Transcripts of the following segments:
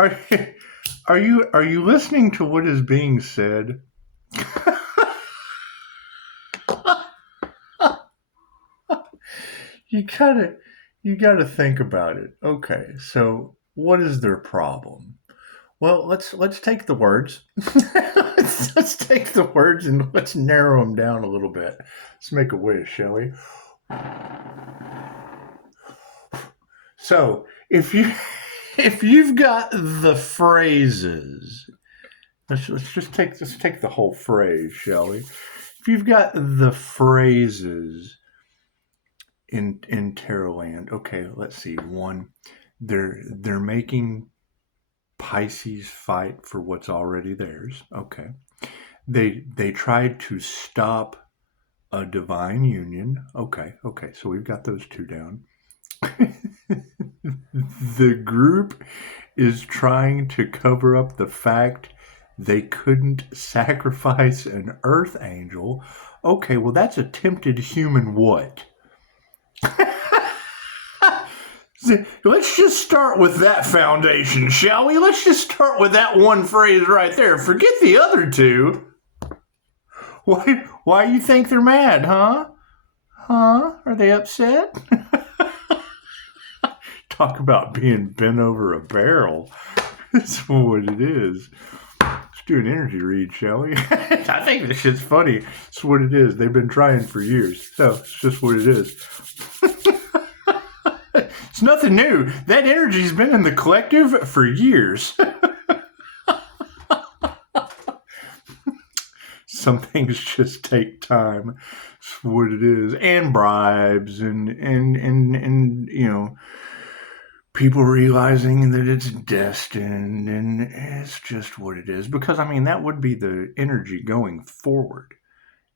Are are you listening to what is being said? you gotta you gotta think about it. Okay, so what is their problem? Well, let's take the words. let's take the words and let's narrow them down a little bit. Let's make a wish, shall we? So if you've got the phrases, let's take the whole phrase, shall we? If you've got the phrases in tarot land, okay, let's see. One, they're making Pisces fight for what's already theirs. Okay. They tried to stop a divine union. Okay, so we've got those two down. The group is trying to cover up the fact they couldn't sacrifice an earth angel. Okay, well, that's attempted human what? Let's just start with that foundation, shall we? Let's just start with that one phrase right there. Forget the other two. Why you think they're mad, huh? Are they upset? Talk about being bent over a barrel. That's what it is. Let's do an energy read, shall we? I think this shit's funny. It's what it is. They've been trying for years. So it's just what it is. It's nothing new. That energy's been in the collective for years. Some things just take time. It's what it is. And bribes and people realizing that it's destined, and it's just what it is. Because, that would be the energy going forward,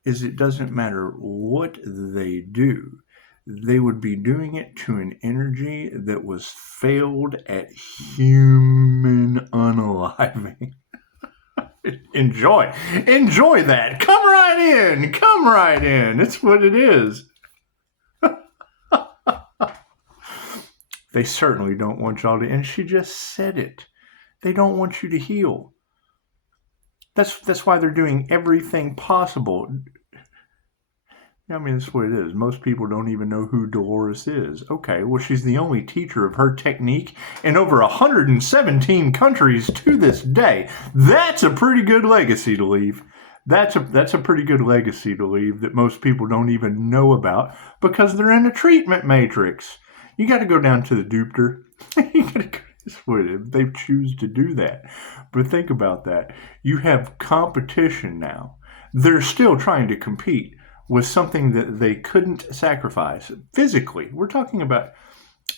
is it doesn't matter what they do. They would be doing it to an energy that was failed at human unaliving. Enjoy that. Come right in. It's what it is. They certainly don't want y'all to, and she just said it. They don't want you to heal. That's why they're doing everything possible. That's what it is. Most people don't even know who Dolores is. Okay, well, she's the only teacher of her technique in over 117 countries to this day. That's a pretty good legacy to leave. That's a pretty good legacy to leave that most people don't even know about because they're in a treatment matrix. You got to go down to the dupter. You got to go this way. They choose to do that. But think about that. You have competition now. They're still trying to compete with something that they couldn't sacrifice physically. We're talking about,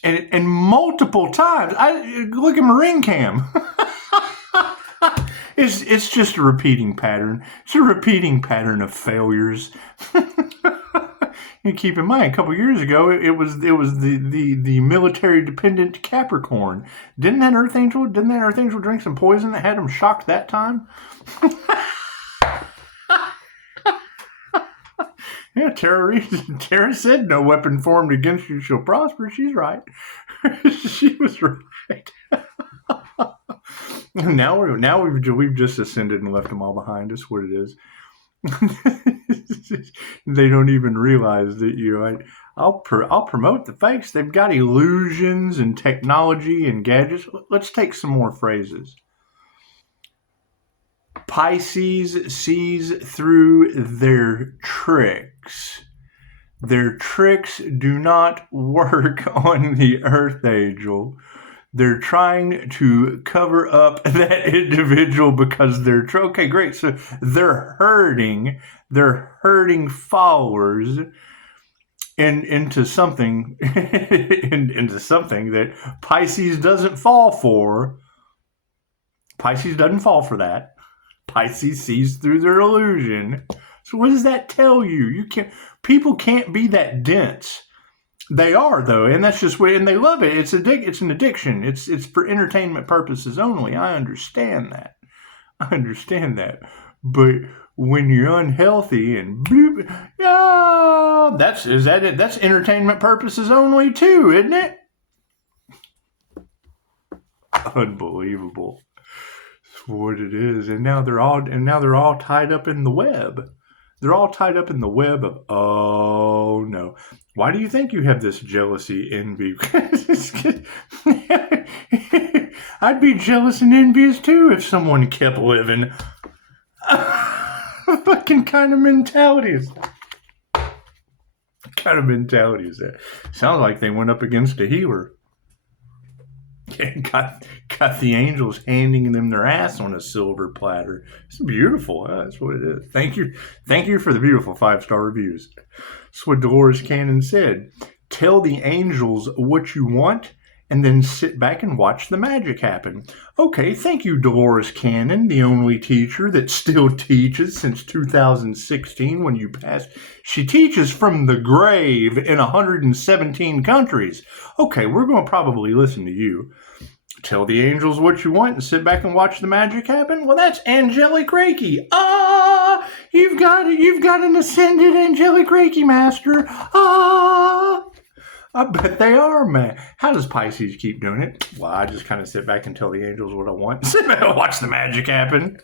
and multiple times. Look at Marine Cam. It's just a repeating pattern. It's a repeating pattern of failures. You keep in mind, a couple years ago, it was the military dependent Capricorn. Didn't that Earth Angel drink some poison that had him shocked that time? Yeah, Tara said, "No weapon formed against you shall prosper." She's right. She was right. Now we've just ascended and left them all behind. That's what it is. They don't even realize that I'll promote the fakes. They've got illusions and technology and gadgets. Let's take some more phrases. Pisces sees through their tricks. Their tricks do not work on the Earth Angel. They're trying to cover up that individual because they're okay. Great. So they're hurting followers into something that Pisces doesn't fall for. Pisces doesn't fall for that. Pisces sees through their illusion. So what does that tell you? People can't be that dense. They are, though, and that's just and they love it. It's an addiction. It's for entertainment purposes only. I understand that. But when you're unhealthy and bloop, yeah, that's it. That's entertainment purposes only too, isn't it? Unbelievable. That's what it is. And now they're all tied up in the web. They're all tied up in the web of, oh no. Why do you think you have this jealousy, envy? I'd be jealous and envious too if someone kept living. Fucking kind of mentality is that? Sounds like they went up against a healer. Got the angels handing them their ass on a silver platter. It's beautiful. That's what it is. Thank you for the beautiful 5-star reviews. That's what Dolores Cannon said. Tell the angels what you want and then sit back and watch the magic happen. Okay, thank you, Dolores Cannon, the only teacher that still teaches since 2016 when you passed. She teaches from the grave in 117 countries. Okay, we're going to probably listen to you. Tell the angels what you want and sit back and watch the magic happen? Well, that's angelic Reiki. Ah, you've got an ascended angelic Reiki master. Ah. I bet they are, man. How does Pisces keep doing it? Well, I just kind of sit back and tell the angels what I want. Sit back and watch the magic happen.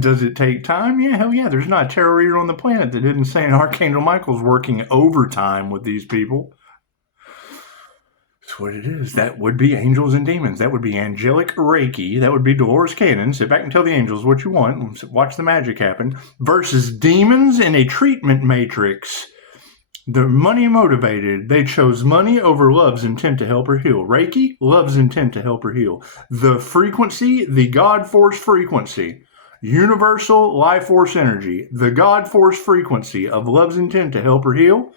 Does it take time? Yeah, hell yeah. There's not a tarot reader on the planet that didn't say Archangel Michael's working overtime with these people. That's what it is. That would be angels and demons. That would be angelic Reiki. That would be Dolores Cannon. Sit back and tell the angels what you want and watch the magic happen. Versus demons in a treatment matrix. They're money motivated. They chose money over love's intent to help her heal. Reiki, love's intent to help her heal. The frequency, the God force frequency. Universal life force energy. The God force frequency of love's intent to help her heal.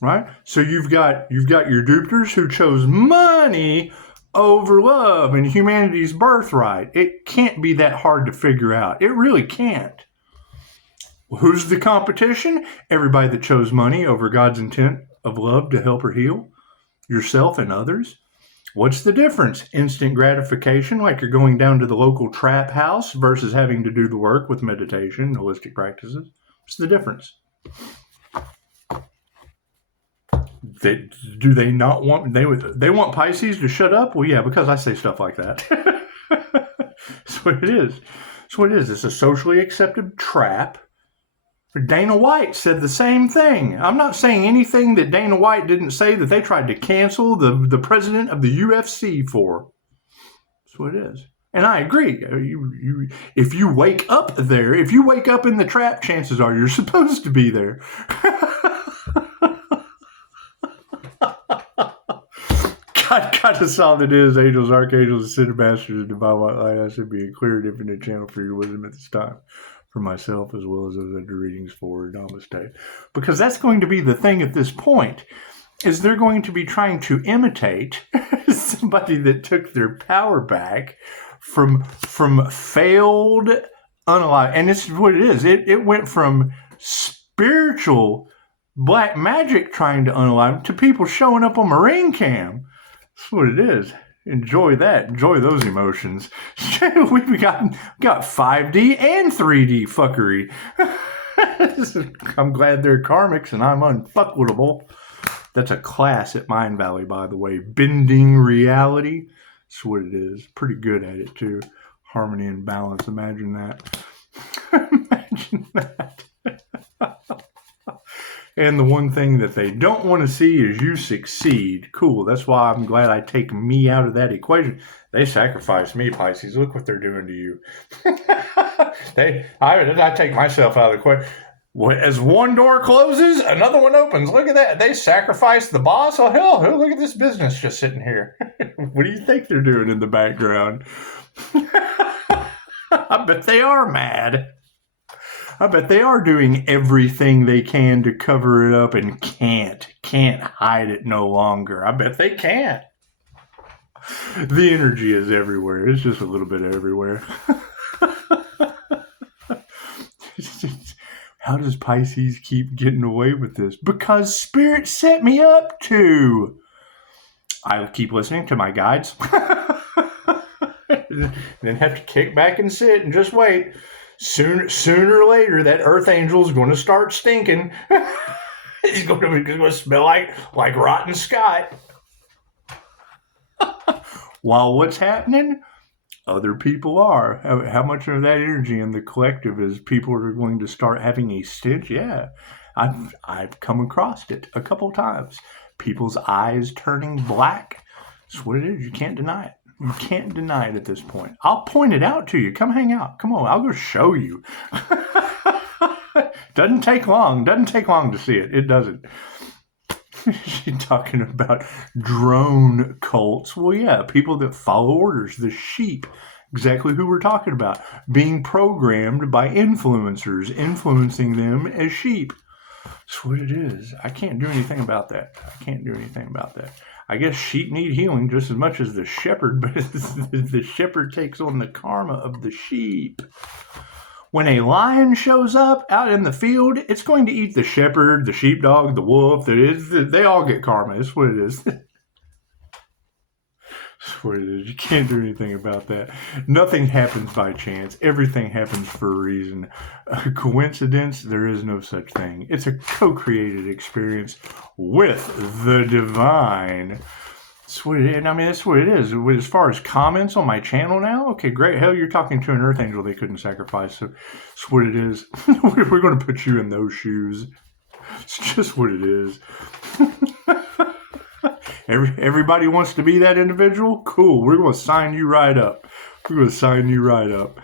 Right? So you've got your dupers who chose money over love and humanity's birthright. It can't be that hard to figure out. It really can't. Well, who's the competition? Everybody that chose money over God's intent of love to help her heal, yourself and others. What's the difference? Instant gratification, like you're going down to the local trap house versus having to do the work with meditation, holistic practices. What's the difference? Do they not want, they want Pisces to shut up? Well, yeah, because I say stuff like that. That's what it is. That's what it is. It's a socially accepted trap. Dana White said the same thing. I'm not saying anything that Dana White didn't say that they tried to cancel the president of the UFC for. That's what it is. And I agree. If you wake up there, if you wake up in the trap, chances are you're supposed to be there. God decide it is angels, archangels, ascended masters, and divine light. I should be a clear and infinite channel for your wisdom at this time. For myself as well as those I do readings for. Namaste. Because that's going to be the thing at this point, is they're going to be trying to imitate somebody that took their power back from failed unalive. And this is what it is. It went from spiritual black magic trying to unalive to people showing up on Marine Cam. That's what it is. Enjoy that. Enjoy those emotions. We've got 5D and 3D fuckery. I'm glad they're Karmics and I'm unfuckable. That's a class at Mind Valley, by the way. Bending reality. That's what it is. Pretty good at it, too. Harmony and balance. Imagine that. Imagine that. And the one thing that they don't want to see is you succeed. Cool. That's why I'm glad I take me out of that equation. They sacrificed me, Pisces. Look what they're doing to you. I take myself out of the equation. As one door closes, another one opens. Look at that. They sacrificed the boss. Oh, hell, look at this business just sitting here. What do you think they're doing in the background? I bet they are mad. I bet they are doing everything they can to cover it up and can't hide it no longer. I bet they can't. The energy is everywhere. It's just a little bit everywhere. How does Pisces keep getting away with this? Because Spirit set me up to. I keep listening to my guides. Then have to kick back and sit and just wait. Sooner or later, that Earth Angel is going to start stinking. He's going to smell like rotten Scott. While what's happening? Other people are. How much of that energy in the collective is people are going to start having a stench? Yeah, I've come across it a couple times. People's eyes turning black. That's what it is. You can't deny it. You can't deny it at this point. I'll point it out to you. Come hang out. Come on. I'll go show you. Doesn't take long. Doesn't take long to see it. It doesn't. She's talking about drone cults. Well, yeah, people that follow orders, the sheep. Exactly who we're talking about. Being programmed by influencers, influencing them as sheep. That's what it is. I can't do anything about that. I can't do anything about that. I guess sheep need healing just as much as the shepherd, but the shepherd takes on the karma of the sheep. When a lion shows up out in the field, it's going to eat the shepherd, the sheepdog, the wolf. They all get karma. That's what it is. That's what it is. You can't do anything about that. Nothing happens by chance. Everything happens for a reason. A coincidence, there is no such thing. It's a co-created experience with the divine. That's what it is. I mean, that's what it is. As far as comments on my channel now, okay, great. Hell, you're talking to an earth angel they couldn't sacrifice. So that's what it is. We're going to put you in those shoes. It's just what it is. Everybody wants to be that individual? Cool. We're going to sign you right up. We're going to sign you right up.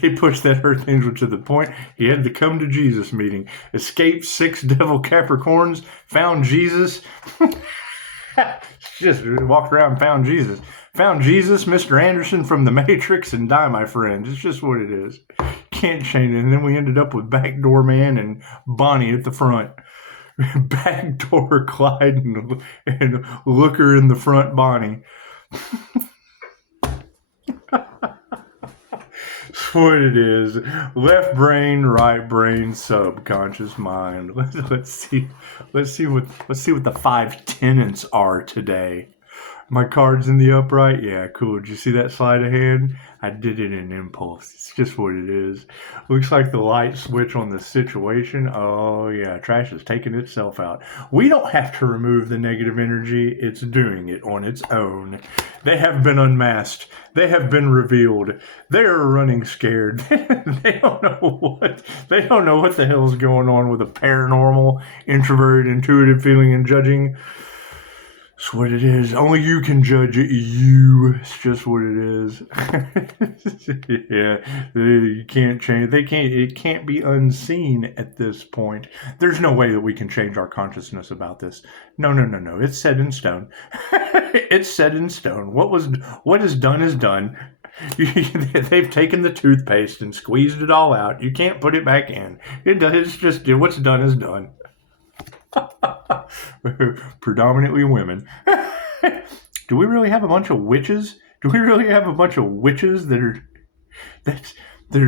They pushed that earth angel to the point he had the come to Jesus meeting. Escaped 6 devil Capricorns, found Jesus. Just walked around and found Jesus. Found Jesus, Mr. Anderson from the Matrix, and die, my friend. It's just what it is. Can't change it. And then we ended up with Backdoor Man and Bonnie at the front. Backdoor Clyde and Looker in the front, Bonnie. That's what it is. Left brain, right brain, subconscious mind. Let's see what the 5 tenets are today. My card's in the upright. Yeah, cool. Did you see that sleight of hand? I did it in impulse. It's just what it is. Looks like the light switch on the situation. Oh, yeah. Trash is taking itself out. We don't have to remove the negative energy. It's doing it on its own. They have been unmasked. They have been revealed. They are running scared. They don't know what the hell's going on with a paranormal, introverted, intuitive feeling and judging. It's what it is. Only you can judge it. It's just what it is. Yeah, you can't change. It can't be unseen at this point. There's no way that we can change our consciousness about this. No. It's set in stone. It's set in stone. What is done is done. They've taken the toothpaste and squeezed it all out. You can't put it back in. It's just what's done is done. Predominantly women. Do we really have a bunch of witches? Do we really have a bunch of witches that are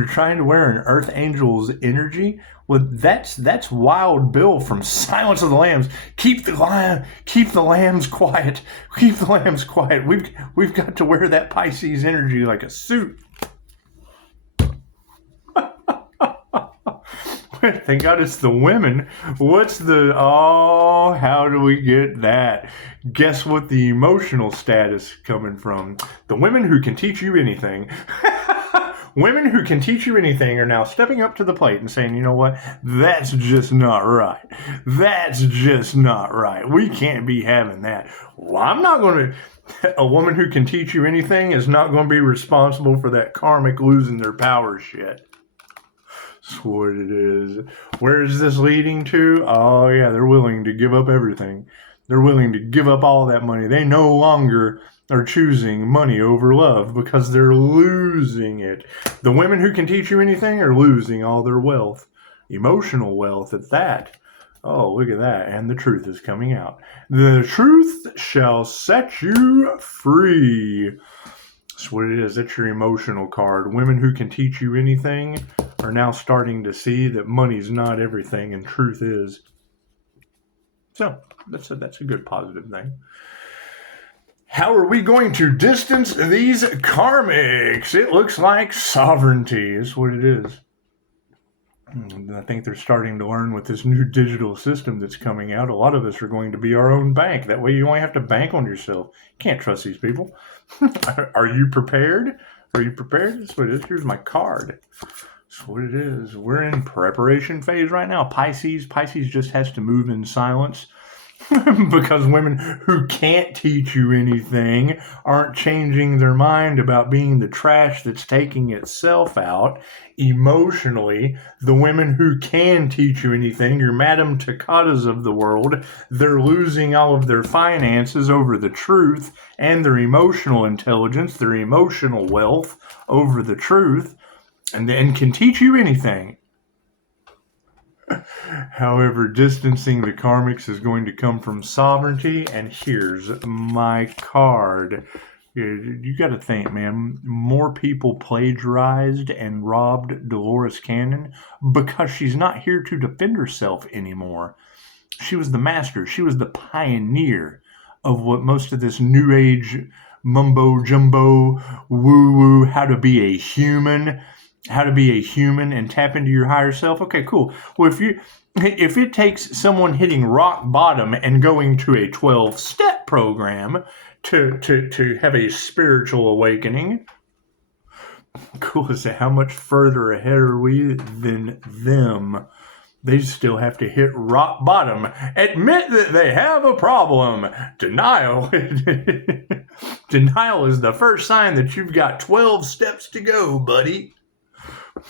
trying to wear an earth angel's energy? Well, that's Wild Bill from Silence of the Lambs. Keep the lambs quiet. Keep the lambs quiet. We've got to wear that Pisces energy like a suit. Thank God it's the women. How do we get that? Guess what the emotional status coming from? The women who can teach you anything. Women who can teach you anything are now stepping up to the plate and saying, you know what? That's just not right. That's just not right. We can't be having that. Well, I'm not going to... A woman who can teach you anything is not going to be responsible for that karmic losing their power shit. That's what it is. Where is this leading to? Oh, yeah, they're willing to give up everything. They're willing to give up all that money. They no longer are choosing money over love because they're losing it. The women who can teach you anything are losing all their wealth. Emotional wealth at that. Oh, look at that. And the truth is coming out. The truth shall set you free. That's what it is. That's your emotional card. Women who can teach you anything are now starting to see that money's not everything and truth is. So that's a good positive thing. How are we going to distance these karmics? It looks like sovereignty is what it is. I think they're starting to learn with this new digital system that's coming out. A lot of us are going to be our own bank. That way you only have to bank on yourself. Can't trust these people. Are you prepared? Are you prepared? That's what it is. Here's my card. That's what it is. We're in preparation phase right now. Pisces just has to move in silence. Because women who can't teach you anything aren't changing their mind about being the trash that's taking itself out emotionally. The women who can teach you anything, your Madame Takadas of the world, they're losing all of their finances over the truth and their emotional intelligence, their emotional wealth over the truth, and can teach you anything. However, distancing the karmics is going to come from sovereignty, and here's my card. You got to think, man, more people plagiarized and robbed Dolores Cannon because she's not here to defend herself anymore. She was the master. She was the pioneer of what most of this new age mumbo jumbo woo woo, how to be a human and tap into your higher self. Okay, cool. Well, if it takes someone hitting rock bottom and going to a 12-step program to have a spiritual awakening, cool, is that how much further ahead are we than them? They still have to hit rock bottom, admit that they have a problem. Denial is the first sign that you've got 12 steps to go, buddy.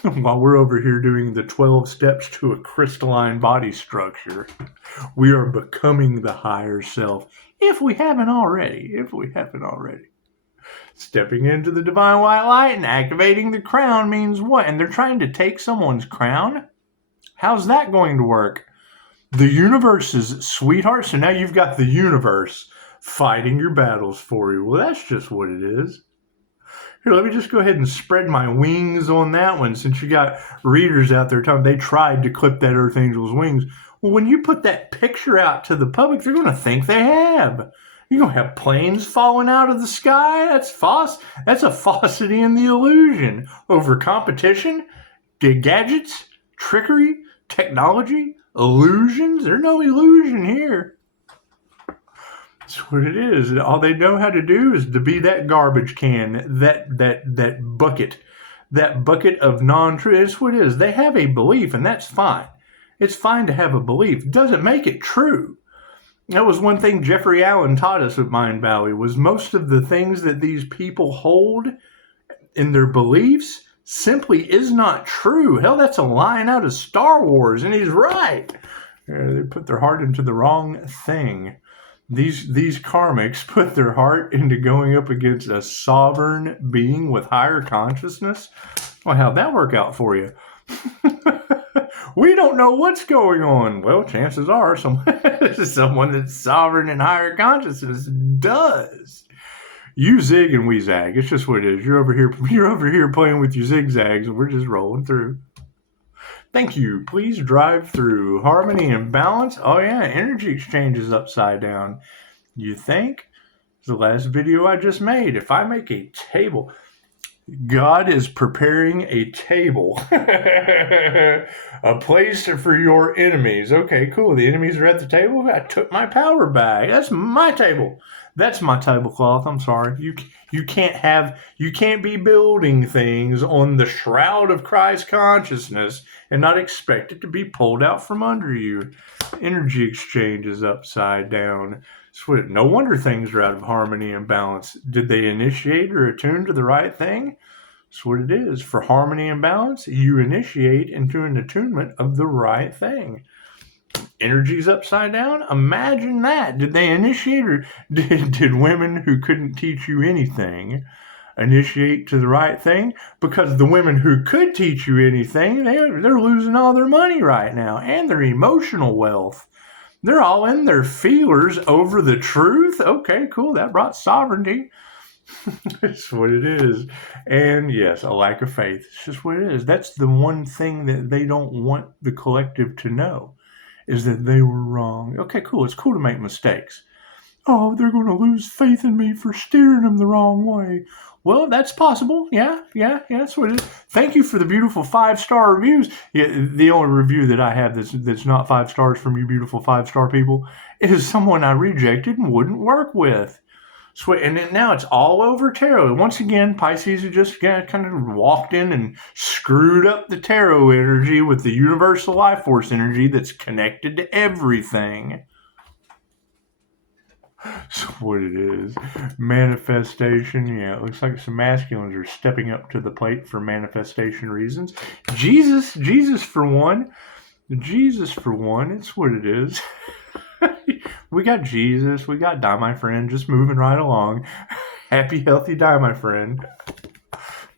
While we're over here doing the 12 steps to a crystalline body structure, we are becoming the higher self, if we haven't already. Stepping into the divine white light and activating the crown means what? And they're trying to take someone's crown? How's that going to work? The universe's sweetheart. So now you've got the universe fighting your battles for you. Well, that's just what it is. Here, let me just go ahead and spread my wings on that one, since you got readers out there telling they tried to clip that Earth Angel's wings. Well, when you put that picture out to the public, they're going to think they have. You're going to have planes falling out of the sky? That's a falsity in the illusion. Over competition, gadgets, trickery, technology, illusions. There's no illusion here. That's what it is. All they know how to do is to be that garbage can, that bucket of non-truth. It's what it is. They have a belief, and that's fine. It's fine to have a belief. It doesn't make it true. That was one thing Jeffrey Allen taught us at Mind Valley, was most of the things that these people hold in their beliefs simply is not true. Hell, that's a line out of Star Wars, and he's right. They put their heart into the wrong thing. These karmics put their heart into going up against a sovereign being with higher consciousness. Well, how'd that work out for you? We don't know what's going on. Well, chances are someone that's sovereign and higher consciousness does. You zig and we zag. It's just what it is. You're over here playing with your zigzags, and we're just rolling through. Thank you. Please drive through. Harmony and balance. Oh yeah, energy exchange is upside down. You think? It's the last video I just made. If I make a table, God is preparing a table. A place for your enemies. Okay, cool. The enemies are at the table. I took my power back. That's my table. That's my tablecloth. I'm sorry. You can't be building things on the shroud of Christ consciousness and not expect it to be pulled out from under you. Energy exchange is upside down. Sweet. No wonder things are out of harmony and balance. Did they initiate or attune to the right thing? That's what it is. For harmony and balance, you initiate into an attunement of the right thing. Energy's upside down? Imagine that. Did they initiate, or did women who couldn't teach you anything initiate to the right thing? Because the women who could teach you anything, they're losing all their money right now and their emotional wealth. They're all in their feelers over the truth. Okay, cool. That brought sovereignty. That's what it is. And yes, a lack of faith. It's just what it is. That's the one thing that they don't want the collective to know, is that they were wrong. Okay, cool. It's cool to make mistakes. Oh, they're going to lose faith in me for steering them the wrong way. Well, that's possible. Yeah, that's what it is. Thank you for the beautiful 5-star reviews. Yeah, the only review that I have that's not 5 stars from you beautiful 5-star people is someone I rejected and wouldn't work with. Sweet. And then now it's all over tarot. Once again, Pisces have just kind of walked in and screwed up the tarot energy with the universal life force energy that's connected to everything. That's what it is. Manifestation. Yeah, it looks like some masculines are stepping up to the plate for manifestation reasons. Jesus for one. It's what it is. We got Jesus. We got Die, my friend, just moving right along. Happy, healthy Die, my friend.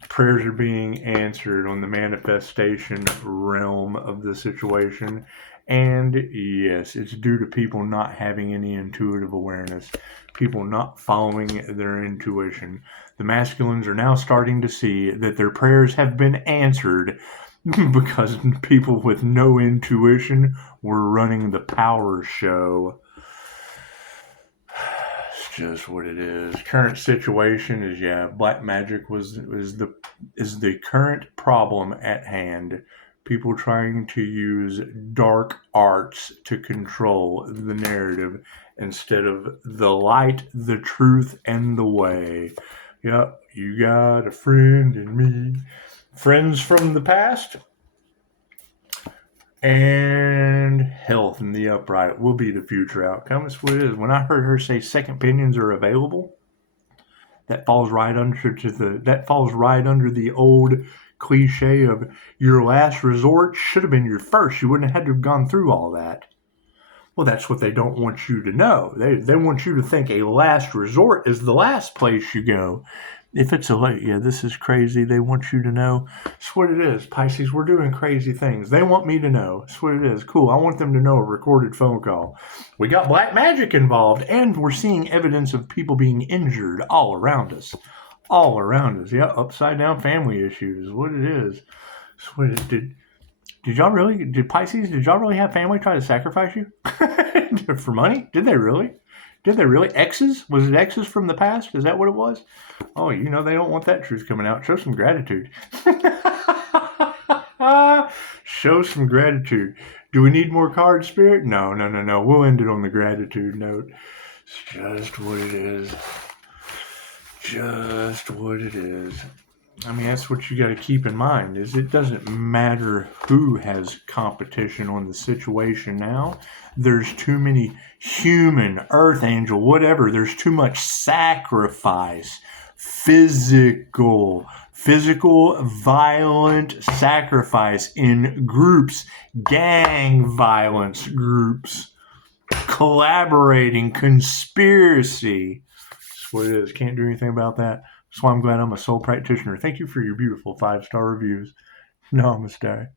Prayers are being answered on the manifestation realm of the situation. And yes, it's due to people not having any intuitive awareness, people not following their intuition. The masculines are now starting to see that their prayers have been answered because people with no intuition were running the power show. It's just what it is. Current situation is, black magic is the current problem at hand. People trying to use dark arts to control the narrative instead of the light, the truth, and the way. Yep, you got a friend in me. Friends from the past and health in the upright will be the future outcome. That's what it is. When I heard her say second opinions are available, that falls right under the old cliche of your last resort should have been your first. You wouldn't have had to have gone through all that. Well, that's what they don't want you to know. They want you to think a last resort is the last place you go. If it's this is crazy. They want you to know. That's what it is. Pisces, we're doing crazy things. They want me to know. That's what it is. Cool. I want them to know a recorded phone call. We got black magic involved, and we're seeing evidence of people being injured all around us. All around us. Yeah, upside down family issues. What it is. That's what it did. Pisces, did y'all really have family try to sacrifice you? For money? Did they really? Exes? Was it exes from the past? Is that what it was? Oh, they don't want that truth coming out. Show some gratitude. Show some gratitude. Do we need more cards, Spirit? No. We'll end it on the gratitude note. It's just what it is. Just what it is. I mean, that's what you got to keep in mind, is it doesn't matter who has competition on the situation now. There's too many human, earth angel, whatever. There's too much sacrifice, physical, violent sacrifice in groups, gang violence groups, collaborating, conspiracy. That's what it is. Can't do anything about that. That's why I'm glad I'm a soul practitioner. Thank you for your beautiful 5-star reviews. Namaste.